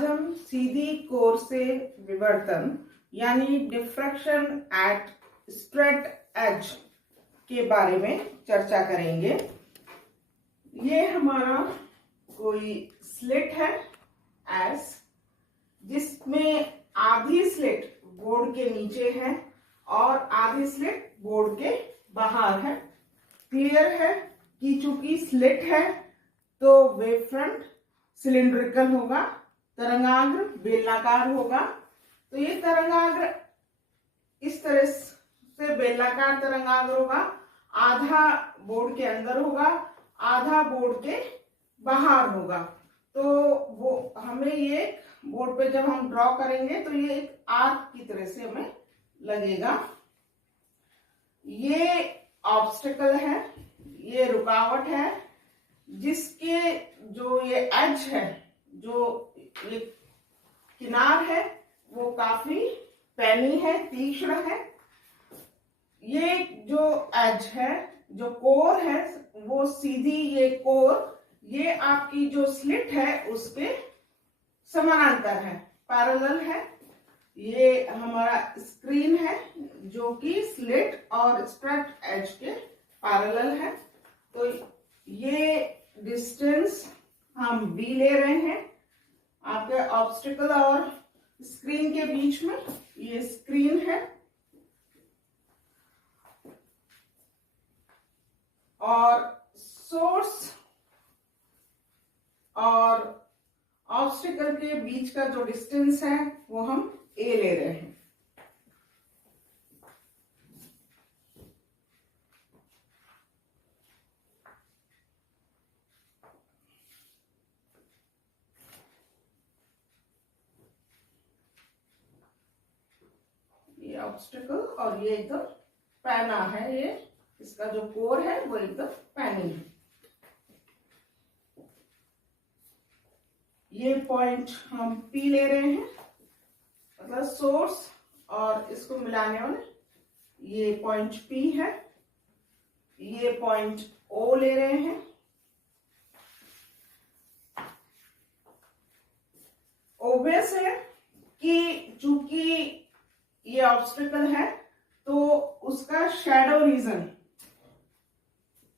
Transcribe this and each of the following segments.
आज हम सीधी कोर से विवर्तन यानी डिफ्रैक्शन एट स्ट्रेट एज के बारे में चर्चा करेंगे। ये हमारा कोई स्लिट है एस, जिसमें आधी स्लिट बोर्ड के नीचे है और आधी स्लिट बोर्ड के बाहर है। क्लियर है कि चूंकि स्लिट है तो वेव फ्रंट सिलिंड्रिकल होगा, तरंगाग्र बेलनाकार होगा। तो ये तरंगाग्र इस तरह से बेलनाकार तरंगाग्र होगा, आधा बोर्ड के अंदर होगा, आधा बोर्ड के बाहर होगा। तो वो हमें ये बोर्ड पे जब हम ड्रॉ करेंगे तो ये एक आर्क की तरह से हमें लगेगा। ये ऑब्स्टिकल है, ये रुकावट है, जिसके जो ये एज है, जो ये किनार है, वो काफी पैनी है, तीक्ष्ण है। ये जो एज है, जो कोर है, वो सीधी ये कोर ये आपकी जो स्लिट है उसके समानांतर है, पैरेलल है। ये हमारा स्क्रीन है जो कि स्लिट और स्ट्रेट एज के पैरेलल है। तो ये डिस्टेंस हम b ले रहे हैं आपके ऑब्स्टिकल और स्क्रीन के बीच में। ये स्क्रीन है और सोर्स और ऑब्स्टिकल के बीच का जो डिस्टेंस है वो हम a ले रहे हैं। ये ऑब्स्टिकल और ये एकदम पैना है, ये इसका जो कोर है वो एकदम पैनी है। ये पॉइंट हम P ले रहे हैं, मतलब सोर्स और इसको मिलाने वाले ये पॉइंट P है। ये पॉइंट O ले रहे हैं। ऑब्वियस है कि चूंकि ये ऑब्स्टिकल है तो उसका शैडो रीजन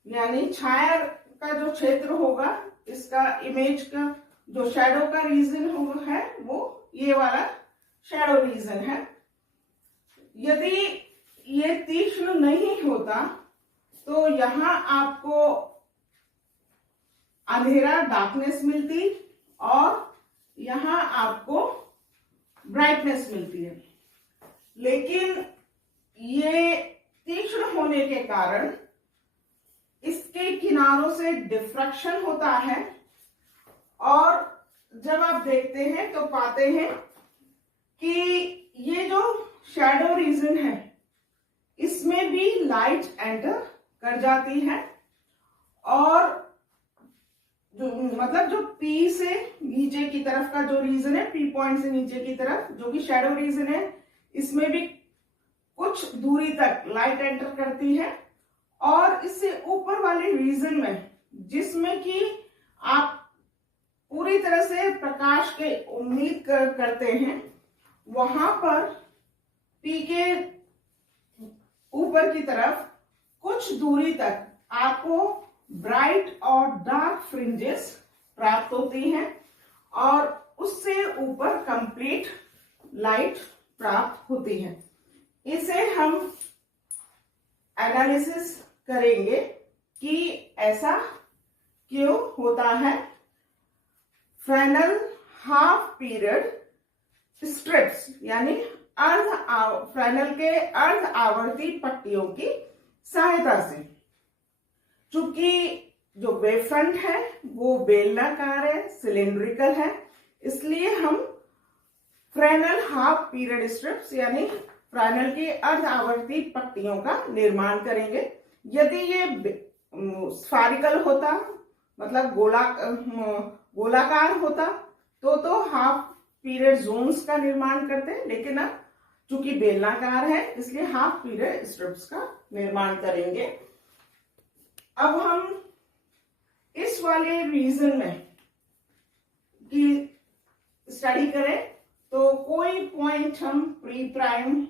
यानी छाया का जो क्षेत्र होगा, इसका इमेज का जो शैडो का रीजन है वो ये वाला शैडो रीजन है। यदि ये तीक्ष्ण नहीं होता तो यहां आपको अंधेरा डार्कनेस मिलती और यहां आपको ब्राइटनेस मिलती है। लेकिन ये तीक्ष्ण होने के कारण इसके किनारों से डिफ्रैक्शन होता है और जब आप देखते हैं तो पाते हैं कि ये जो शैडो रीजन है इसमें भी लाइट एंटर कर जाती है और मतलब जो P से नीचे की तरफ का जो रीजन है, P पॉइंट से नीचे की तरफ जो कि शैडो रीजन है, इसमें भी कुछ दूरी तक लाइट एंटर करती है। और इससे ऊपर वाले रीजन में जिसमें कि आप पूरी तरह से प्रकाश के उम्मीद करते हैं, वहां पर P के ऊपर की तरफ कुछ दूरी तक आपको ब्राइट और डार्क फ्रिंजेस प्राप्त होती हैं और उससे ऊपर कंप्लीट लाइट प्राप्त होती है। इसे हम एनालिसिस करेंगे कि ऐसा क्यों होता है। फ्रेनेल हाफ पीरियड स्ट्रिप्स यानी फ्रेनेल के अर्ध आवर्ती पट्टियों की सहायता से, चूंकि जो वेव फ्रंट है वो बेलनाकार है, सिलिंड्रिकल है, इसलिए हम फ्रेनेल हाफ पीरियड स्ट्रिप्स यानी फ्रेनेल की अर्ध आवर्ती पट्टियों का निर्माण करेंगे। यदि ये स्फेरिकल होता, मतलब गोलाकार होता तो हाफ पीरियड जोन्स का निर्माण करते, लेकिन अब चूंकि बेलनाकार है इसलिए हाफ पीरियड स्ट्रिप्स का निर्माण करेंगे। अब हम इस वाले रीजन में कि स्टडी करें तो कोई पॉइंट हम प्री प्राइम,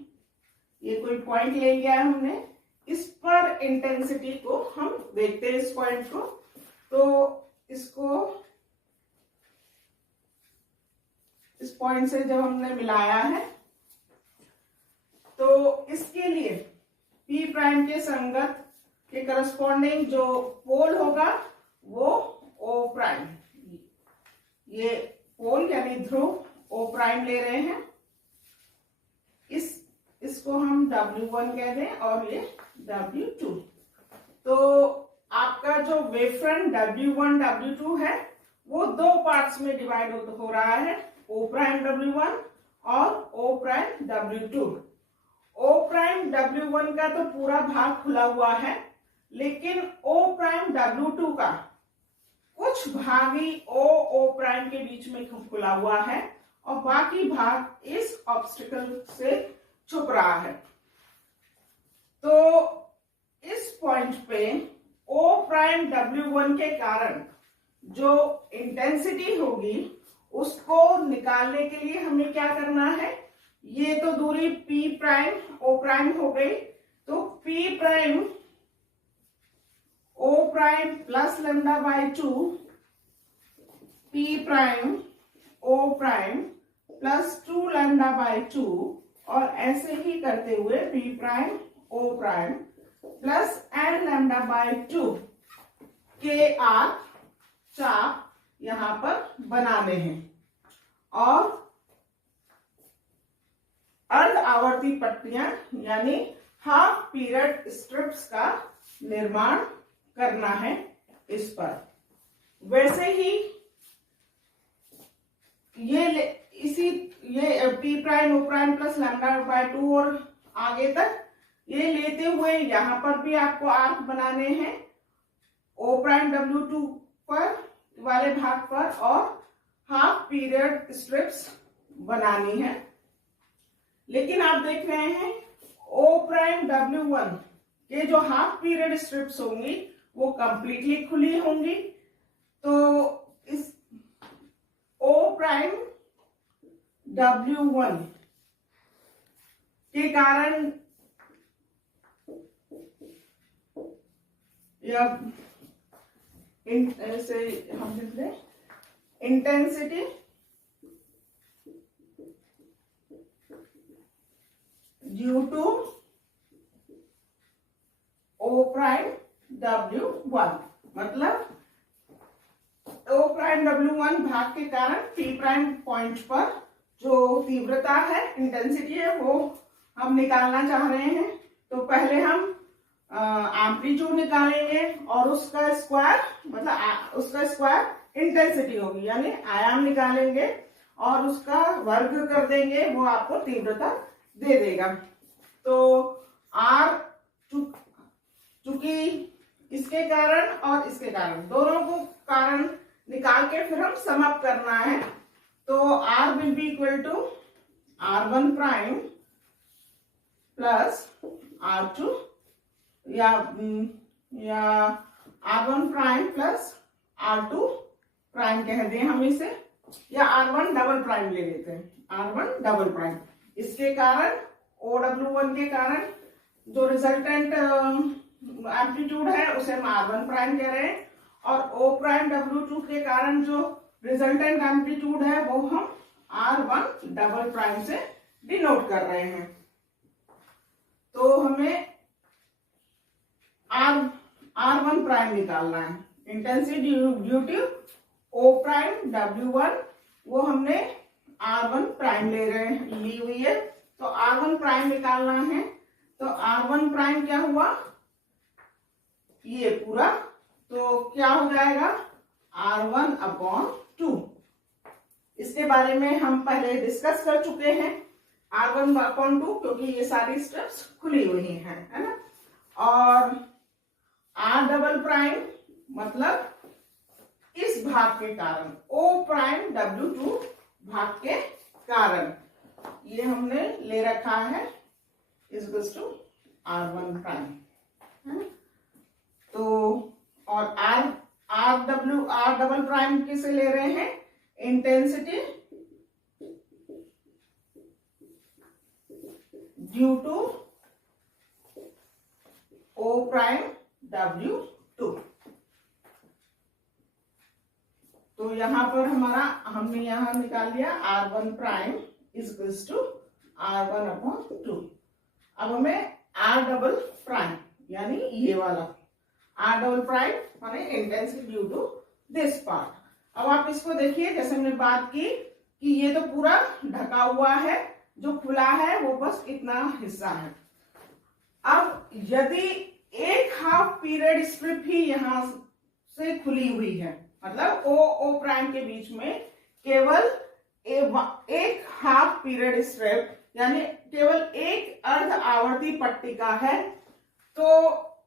ये कोई पॉइंट ले लिया है हमने, इस पर इंटेंसिटी को हम देखते हैं, इस पॉइंट को। तो इसको इस पॉइंट से जब हमने मिलाया है तो इसके लिए पी प्राइम के संगत के करस्पॉन्डिंग जो पोल होगा वो ओ प्राइम, ये पोल यानी ध्रुव ओ प्राइम ले रहे हैं, इसको हम W1 कह दें और ये W2। तो आपका जो वेवफ्रंट W1 W2 है वो दो पार्ट्स में डिवाइड हो रहा है, O प्राइम W1 और O prime W2। O prime W1 का तो पूरा भाग खुला हुआ है, लेकिन O प्राइम W2 का कुछ भाग ही O प्राइम के बीच में खुला हुआ है और बाकी भाग इस ऑब्स्टिकल से छुप रहा है। तो इस पॉइंट पे O प्राइम W1 के कारण जो इंटेंसिटी होगी उसको निकालने के लिए हमें क्या करना है, ये तो दूरी P प्राइम O प्राइम हो गई, तो P prime O prime plus lambda by 2, P prime O prime plus 2 lambda by 2, और ऐसे ही करते हुए P prime O prime plus n lambda by 2 के आर्क चाप यहां पर बनाने हैं और अर्ध आवर्ती पट्टियां यानी हाफ पीरियड स्ट्रिप्स का निर्माण करना है इस पर। वैसे ही ये P prime O prime plus lambda by 2 और आगे तक ये लेते हुए यहां पर भी आपको आर्क बनाने हैं O प्राइम W2 पर वाले भाग पर और हाफ पीरियड स्ट्रिप्स बनानी है। लेकिन आप देख रहे हैं O प्राइम W1 के जो हाफ पीरियड स्ट्रिप्स होंगी वो कंप्लीटली खुली होंगी, तो इस O प्राइम W1 के कारण या से हम लिख लें intensity due to O prime W1, मतलब O प्राइम W1 भाग के कारण P प्राइम पॉइंट पर जो तीव्रता है, इंटेंसिटी है, वो हम निकालना चाह रहे हैं। तो पहले हम एम्पलीट्यूड निकालेंगे और उसका स्क्वायर, मतलब उसका स्क्वायर इंटेंसिटी होगी, यानी आयाम निकालेंगे और उसका वर्ग कर देंगे, वो आपको तीव्रता दे देगा। तो R चूंकि इसके कारण और इसके कारण दोनों को कारण निकाल के फिर हम समाप्त करना है, तो R will be equal to R1 prime plus R2 या R1 prime plus R2 prime कह दें हम इसे, या R1 डबल प्राइम ले लेते हैं, R1 डबल प्राइम। इसके कारण OW1 के कारण जो रिजल्टेंट एम्पलीट्यूड है उसे हम R1 प्राइम कह रहे हैं और O प्राइम W2 के कारण जो रिजल्टेंट एम्पलीट्यूड है वो हम R1 डबल प्राइम से डिनोट कर रहे हैं। तो हमें R1 प्राइम निकालना है, intensity due to O prime W1, वो हमने R1 प्राइम ली हुई है, तो R1 प्राइम निकालना है। तो R1 प्राइम क्या हुआ, ये पूरा, तो क्या हो जाएगा R1 अपॉन 2। इसके बारे में हम पहले डिस्कस कर चुके हैं, R1 अपॉन 2, क्योंकि ये सारी स्टेप्स खुली हुई हैं, है ना। और R डबल प्राइम मतलब इस भाग के कारण, O प्राइम W2 भाग के कारण, ये हमने ले रखा है is equals to R1 prime, है ना। तो और R डबल प्राइम किसे ले रहे हैं, intensity due to O prime W2। तो यहां पर हमारा हमने यहां निकाल लिया R1 prime is to R1 upon 2। अब हमें R डबल प्राइम यानी ये वाला R डबल प्राइम माने intensity due to this part. अब आप इसको देखिए, जैसे हमने बात की कि ये तो पूरा ढका हुआ है, जो खुला है वो बस इतना हिस्सा है। अब यदि एक हाफ पीरियड स्ट्रिप ही यहां से खुली हुई है, मतलब ओ प्राइम के बीच में केवल एक हाफ पीरियड स्ट्रिप यानी केवल एक अर्ध आवर्ती पट्टिका है, तो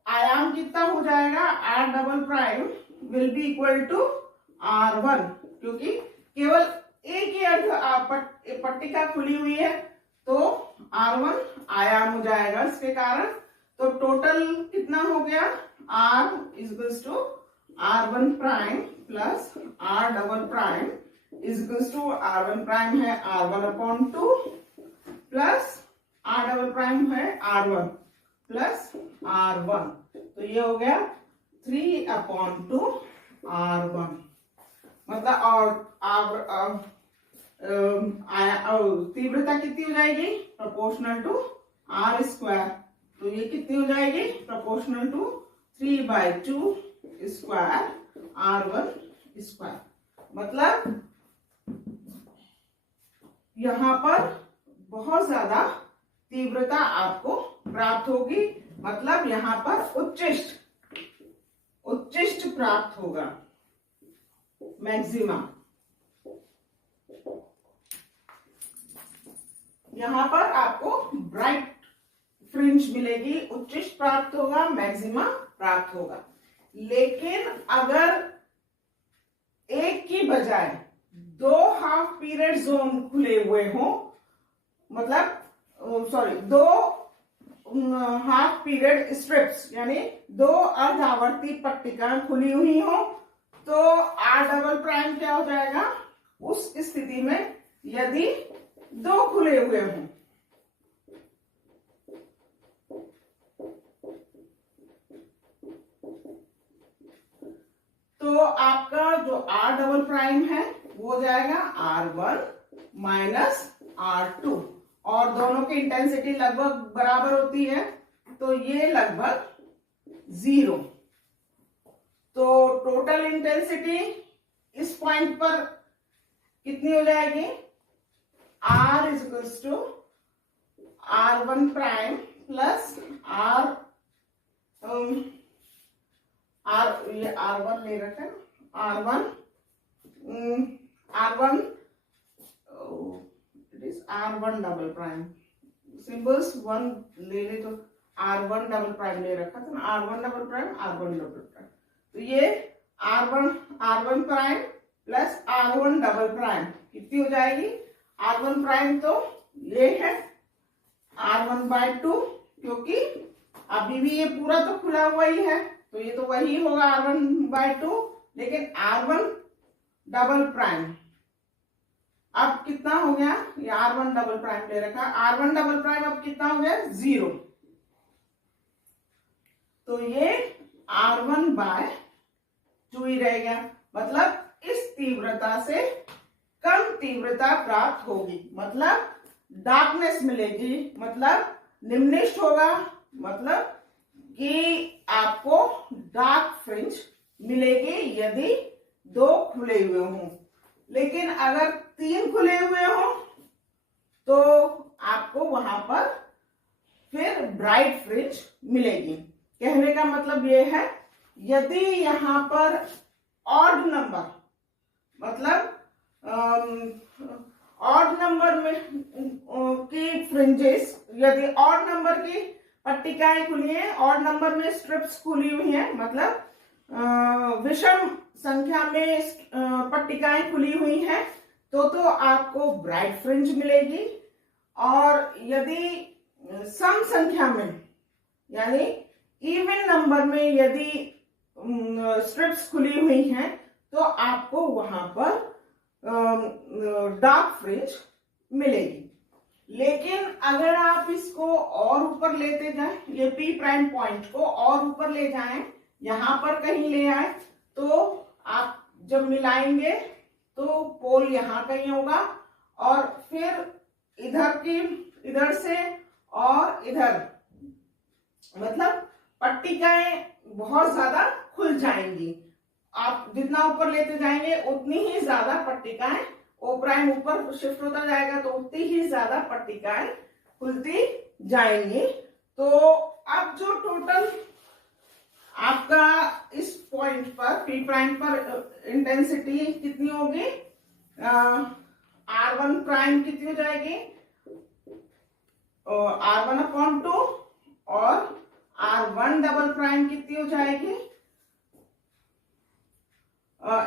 आयाम कितना हो जाएगा? R double prime will be equal to R1, क्योंकि केवल एक ही अर्ध पट्टिका खुली हुई है, तो R1 आयाम हो जाएगा इसके कारण। तो टोटल कितना हो गया? R is to R1 prime plus R double prime is to R1 prime है R1 upon 2 plus R double prime है R1 प्लस R1, तो ये हो गया 3 अपॉन 2 R1। मतलब और तीव्रता कितनी हो जाएगी? Proportional to R square. तो ये कितनी हो जाएगी? Proportional to 3/2 square R1 square. मतलब यहां पर बहुत ज्यादा तीव्रता आपको प्राप्त होगी, मतलब यहां पर उच्चिष्ट प्राप्त होगा, मैक्सिमम। यहां पर आपको ब्राइट फ्रिंज मिलेगी, उच्चिष्ट प्राप्त होगा, मैक्सिमा प्राप्त होगा। लेकिन अगर एक की बजाय 2 हाफ पीरियड जोन खुले हुए हों, मतलब 2 हाफ पीरियड स्ट्रिप्स यानी 2 अर्धावर्ती पट्टिका खुली हुई हो, तो R डबल प्राइम क्या हो जाएगा? उस स्थिति में यदि 2 खुले हुए हों, तो आपका जो R डबल प्राइम है वो हो जाएगा R1 माइनस R2, और दोनों की इंटेंसिटी लगभग बराबर होती है, तो ये लगभग 0। तो टोटल इंटेंसिटी इस पॉइंट पर कितनी हो जाएगी? R is to R1 prime plus ये R1 ले रखा है, R1 it is R1 double prime, symbols 1 ले ले तो R1 डबल प्राइम ले रखा था ना, R1 double prime R1 double prime, तो ये R1 prime plus R1 double prime कितनी हो जाएगी? R1 प्राइम तो ये है R1/2, क्योंकि अभी भी ये पूरा तो खुला हुआ ही है, तो ये तो वही होगा R1/2, लेकिन R1 डबल प्राइम अब कितना हो गया? ये R1 डबल प्राइम ले रखा, R1 डबल प्राइम अब कितना हो गया? 0। तो ये R1/2 ही रह गया, मतलब इस तीव्रता से कम तीव्रता प्राप्त होगी, मतलब डार्कनेस मिलेगी, मतलब निम्निष्ठ होगा, मतलब कि आपको डार्क फ्रिंज मिलेगी यदि 2 खुले हुए हों। लेकिन अगर 3 खुले हुए हों तो आपको वहां पर फिर ब्राइट फ्रिंज मिलेगी। कहने का मतलब ये है, यदि यहां पर ऑड नंबर, मतलब ऑड नंबर में की फ्रिंजेस, यदि ऑड नंबर की पट्टिकाएं खुली हैं, ऑड नंबर में स्ट्रिप्स खुली हुई हैं, मतलब विषम संख्या में पट्टिकाएं खुली हुई हैं, तो आपको ब्राइट फ्रिंज मिलेगी। और यदि सम संख्या में यानी इवन नंबर में यदि स्ट्रिप्स खुली हुई हैं, तो आपको वहां पर डार्क फ्रिंज मिलेगी। लेकिन अगर आप इसको और ऊपर लेते जाएं, ये पी प्राइम पॉइंट को और ऊपर ले जाएं, यहां पर कहीं ले आए, तो आप जब मिलाएंगे तो पोल यहां कहीं होगा और फिर इधर से और इधर, मतलब पट्टिकाएं बहुत ज्यादा खुल जाएंगी। आप जितना ऊपर लेते जाएंगे उतनी ही ज्यादा पट्टिकाएं, ओ प्राइम ऊपर शिफ्ट होता जाएगा तो उतनी ही ज्यादा पट्टिकाएं खुलती जाएंगी। तो अब जो टोटल आपका इस पॉइंट पर पी प्राइम पर इंटेंसिटी कितनी होगी, R1 प्राइम कितनी हो जाएगी, R1/2 और R1 डबल प्राइम कितनी हो जाएगी,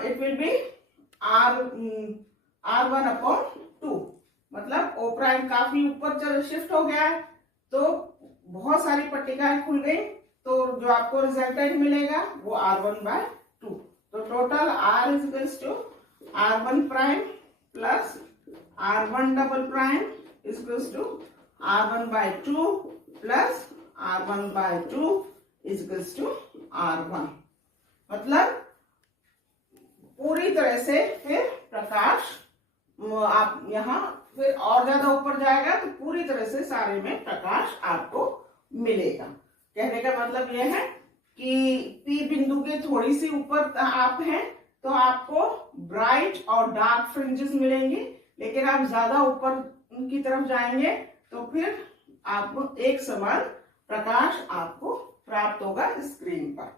इट विल बी R1/2। मतलब O प्राइम काफी ऊपर शिफ्ट हो गया है तो बहुत सारी पट्टिकाएं खुल गई, तो जो आपको रिजल्टेंट मिलेगा वो R1/2। तो total R is equals to R1 prime plus R1 double prime is equals to R1/2 plus R1/2 is equals to R1। मतलब पूरी तरह से फिर प्रकाश आप यहाँ फिर और ज्यादा ऊपर जाएगा तो पूरी तरह से सारे में प्रकाश आपको मिलेगा। कहने का मतलब यह है कि P बिंदु के थोड़ी सी ऊपर आप हैं तो आपको ब्राइट और डार्क फ्रिंजेस मिलेंगे, लेकिन आप ज्यादा ऊपर की तरफ जाएंगे तो फिर आपको एक समान प्रकाश आपको प्राप्त होगा स्क्रीन पर।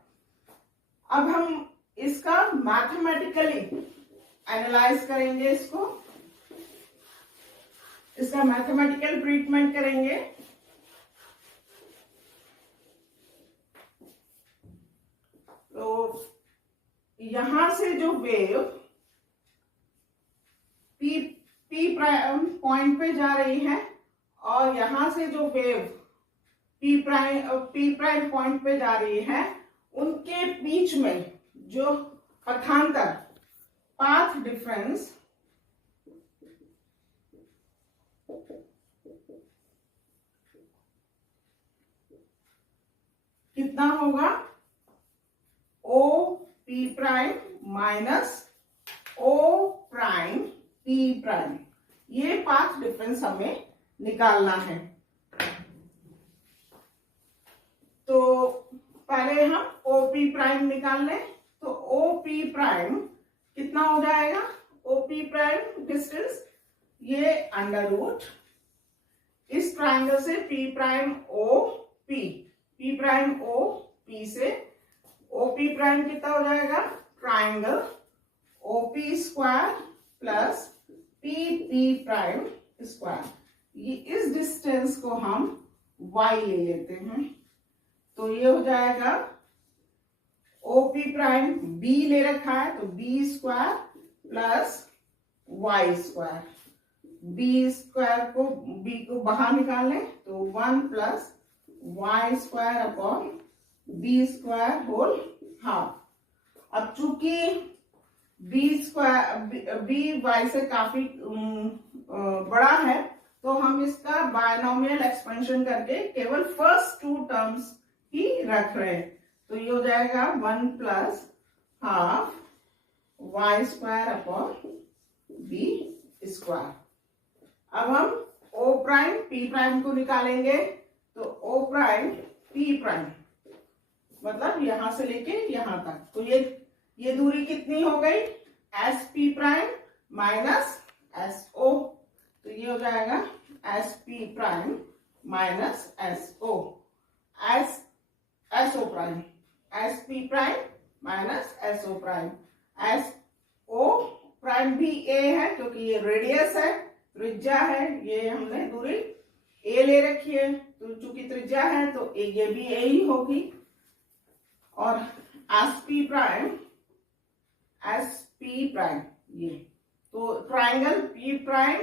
अब हम इसका मैथमेटिकली एनालाइज करेंगे, इसका मैथमेटिकल ट्रीटमेंट करेंगे। तो यहां से जो वेव पी प्राइम पॉइंट पे जा रही है और यहां से जो वेव पी प्राइम पॉइंट पे जा रही है, उनके बीच में जो पथांतर पाथ डिफरेंस कितना होगा, ओ P prime minus O prime P prime. ये पाथ डिफरेंस हमें निकालना है। तो पहले हम ओ पी प्राइम निकाल लें। तो ओ पी प्राइम कितना हो जाएगा, ओ पी प्राइम डिस्टेंस ये अंडर रूट इस ट्राइंगल से P prime O P prime O P से ओ पी प्राइम कितना हो जाएगा, triangle O P square plus P P prime square. ये इस डिस्टेंस को हम y ले लेते हैं, तो ये हो जाएगा ओ पी प्राइम b ले रखा है तो b square plus y square. b को बाहर निकाल लें तो 1 plus y square upon b square whole half. अब चूंकि b y से काफी बड़ा है तो हम इसका बायनोमियल एक्सपेंशन करके केवल फर्स्ट 2 टर्म्स ही रख रहे हैं। तो ये हो जाएगा 1 plus half y square upon b square. अब हम o प्राइम p प्राइम को निकालेंगे तो o प्राइम p प्राइम मतलब यहां से लेके यहां तक, तो ये दूरी कितनी हो गई, S P prime minus S O. तो ये हो जाएगा S P prime minus S O, S O prime, S P prime minus S O prime. S O prime भी ए है क्योंकि ये रेडियस है, त्रिज्या है, ये हमने दूरी ए ले रखी है तो चूंकि त्रिज्या है तो ये भी ए ही होगी। और एस पी प्राइम ये तो triangle P prime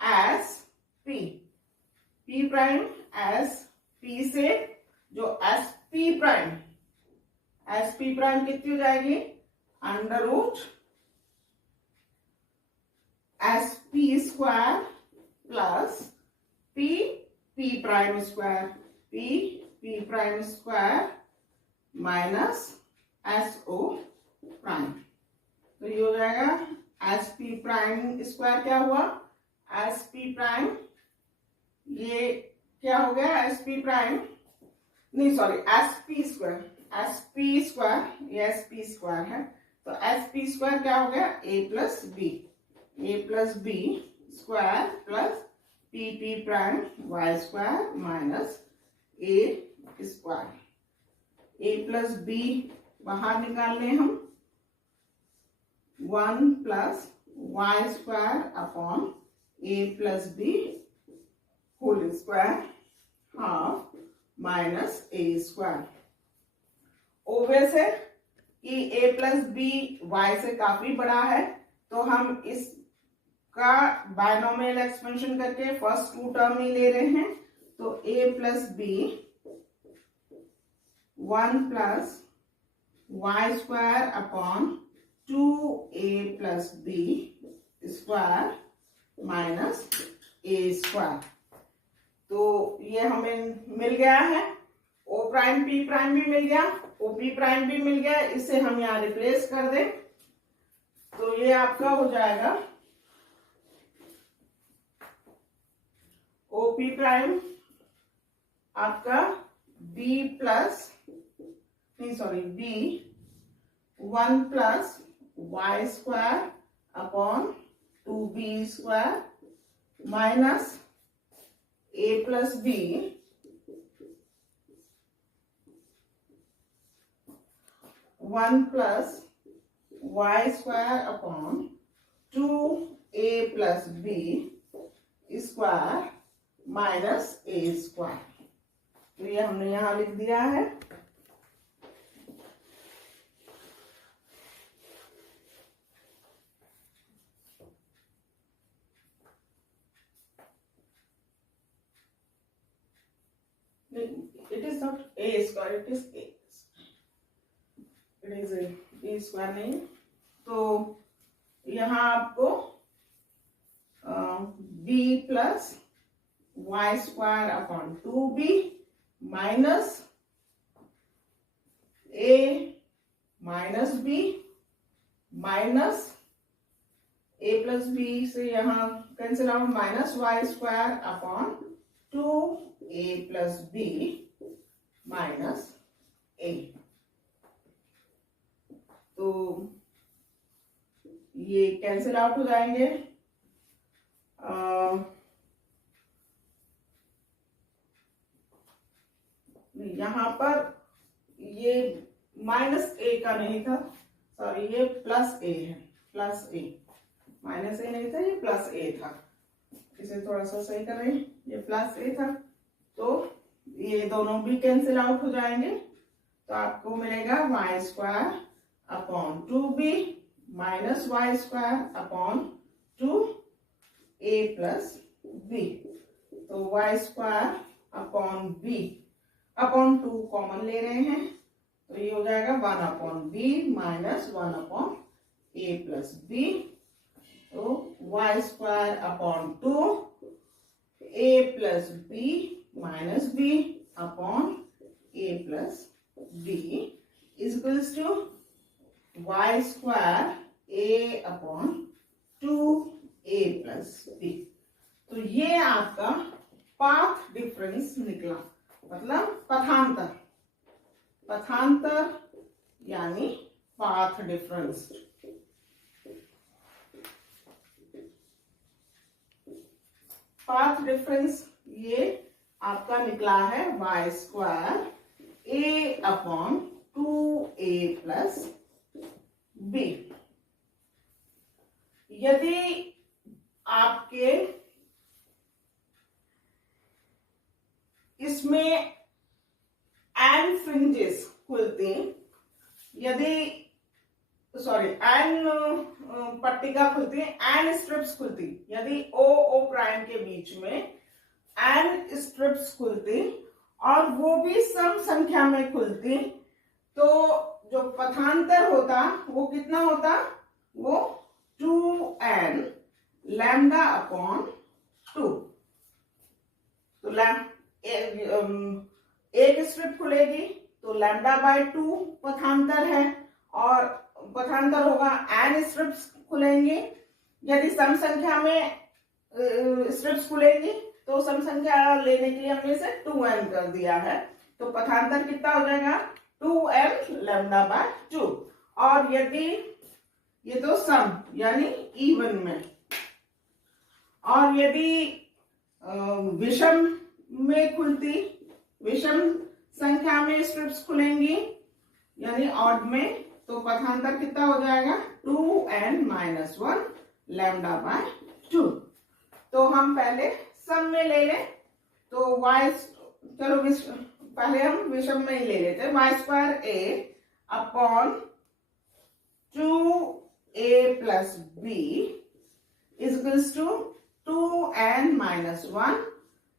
S P prime S P से जो एस पी प्राइम कितनी हो जाएगी, under root S P square plus P P prime square, P P prime square minus S O prime. तो ये हो जाएगा एस पी प्राइम स्क्वायर, क्या हुआ एस पी प्राइम, ये क्या हो गया एस पी प्राइम, नहीं sorry S P square, S P square, ये एस पी स्क्वायर है, तो एस पी स्क्वायर क्या हो गया A plus B square plus P P prime Y square minus A square, A plus B बाहर निकाल लें हम, 1 plus Y square upon A plus B whole square half minus A square. Obvious है कि a plus B Y से काफी बड़ा है, तो हम इसका बायनोमियल एक्सपेंशन करके फर्स्ट 2 टर्म ही ले रहे हैं, तो a plus b 1 plus Y square upon 2a plus B square minus A square. तो ये हमें मिल गया है, ओ प्राइम पी प्राइम भी मिल गया, ओ पी प्राइम भी मिल गया, इसे हम यहां रिप्लेस कर दें, तो ये आपका हो जाएगा ओ पी प्राइम आपका बी प्लस नहीं sorry b 1 plus Y square upon 2b square minus a plus b 1 plus Y square upon 2a plus B square minus A square. तो ये हमने यहां लिख दिया है। It is not a square, it is a, it is a square नहीं, तो यहाँ आपको b plus Y square upon 2b minus a minus b minus a plus b से यहाँ cancel out minus y square upon 2a plus b minus a। तो ये cancel out हो जाएंगे, यहां पर ये माइनस ए का नहीं था, सॉरी ये प्लस ए है, प्लस ए, माइनस ए नहीं था, ये प्लस ए था, इसे थोड़ा सा सही कर रहे हैं, ये प्लस ए था, तो ये दोनों भी कैंसिल आउट हो जाएंगे, तो आपको मिलेगा y square upon 2b minus y square upon 2a plus b। तो y square upon b upon 2 common ले रहे हैं, तो ये हो जाएगा 1 upon b minus 1 upon a plus b। तो y square upon 2a plus b minus b upon a plus b is equals to y square a upon 2a plus b। तो ये आपका पाथ डिफरेंस निकला, मतलब पथांतर, पथांतर यानी path difference. Path difference ये आपका निकला है y square a upon 2a plus b। यदि आपके इसमें एन फ्रिंजेस खुलती, यदि सॉरी एन पट्टिका खुलती, एन स्ट्रिप्स खुलती, यदि ओ ओ प्राइम के बीच में एन स्ट्रिप्स खुलती और वो भी सम संख्या में खुलती, तो जो पथांतर होता वो कितना होता, वो 2n लैम्डा अपॉन 2। एक स्ट्रिप खुलेगी तो λ/2 पथांतर है, और पथांतर होगा n स्ट्रिप्स खुलेंगी। यदि सम संख्या में स्ट्रिप्स खुलेंगी तो सम संख्या लेने के लिए हमने इसे 2n कर दिया है, तो पथांतर कितना हो जाएगा 2n λ/2। और यदि ये तो सम यानी इवन में, और यदि विषम में खुलती, विषम संख्या में स्ट्रिप्स खुलेंगी यानी ऑड में, तो पथांतर कितना हो जाएगा 2n - 1 λ/2। तो हम पहले सम में ले लें, तो y, चलो पहले हम विषम में ही ले लेते हैं। y² upon 2a + b equals to 2n - 1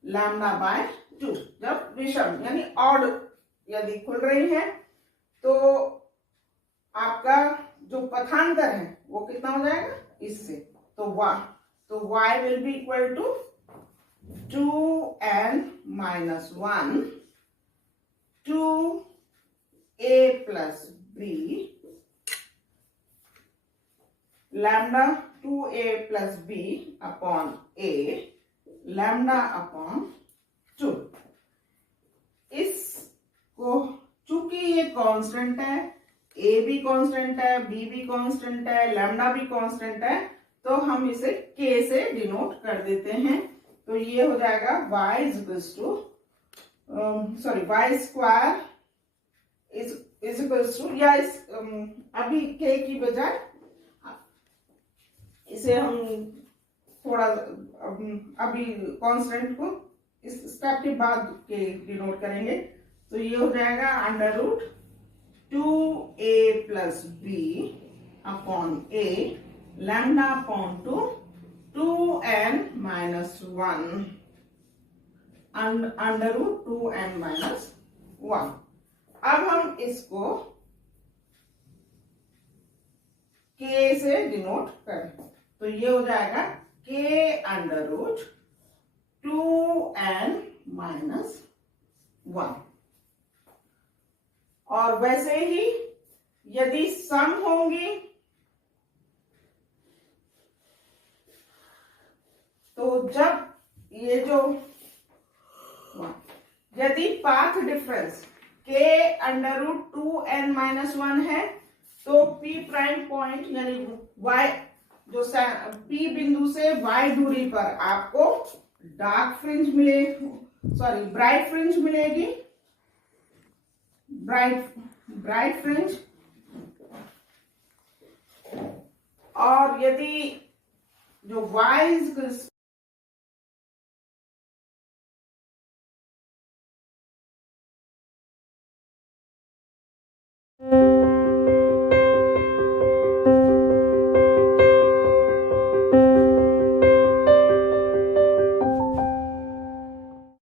λ/2। जब विषम यानी ऑड यदि खुल रही है तो आपका जो पथांतर है वो कितना हो जाएगा इससे, तो y will be equal to 2n - 1 2a + b lambda 2a + b upon a λ/2। इसको चूंकि ये कांस्टेंट है, a भी कांस्टेंट है, b भी कांस्टेंट है, लैम्डा भी कांस्टेंट है, तो हम इसे k से डिनोट कर देते हैं। तो ये हो जाएगा y इक्वल्स टू या अभी k की बजाय इसे हम थोड़ा अभी कांस्टेंट को इस स्टेप के बाद के डिनोट करेंगे। तो ये हो जाएगा √2a + b upon a λ/2 2n - 1 √2n - 1। अब हम इसको k से डिनोट करें, तो ये हो जाएगा k √2n - 1। और वैसे ही यदि सम होंगी तो जब ये जो यदि पाथ डिफरेंस k √2n - 1 है तो p प्राइम पॉइंट यानी y जो p बिंदु से y दूरी पर आपको डार्क फ्रिंज ब्राइट फ्रिंज मिलेगी, ब्राइट फ्रिंज। और यदि जो y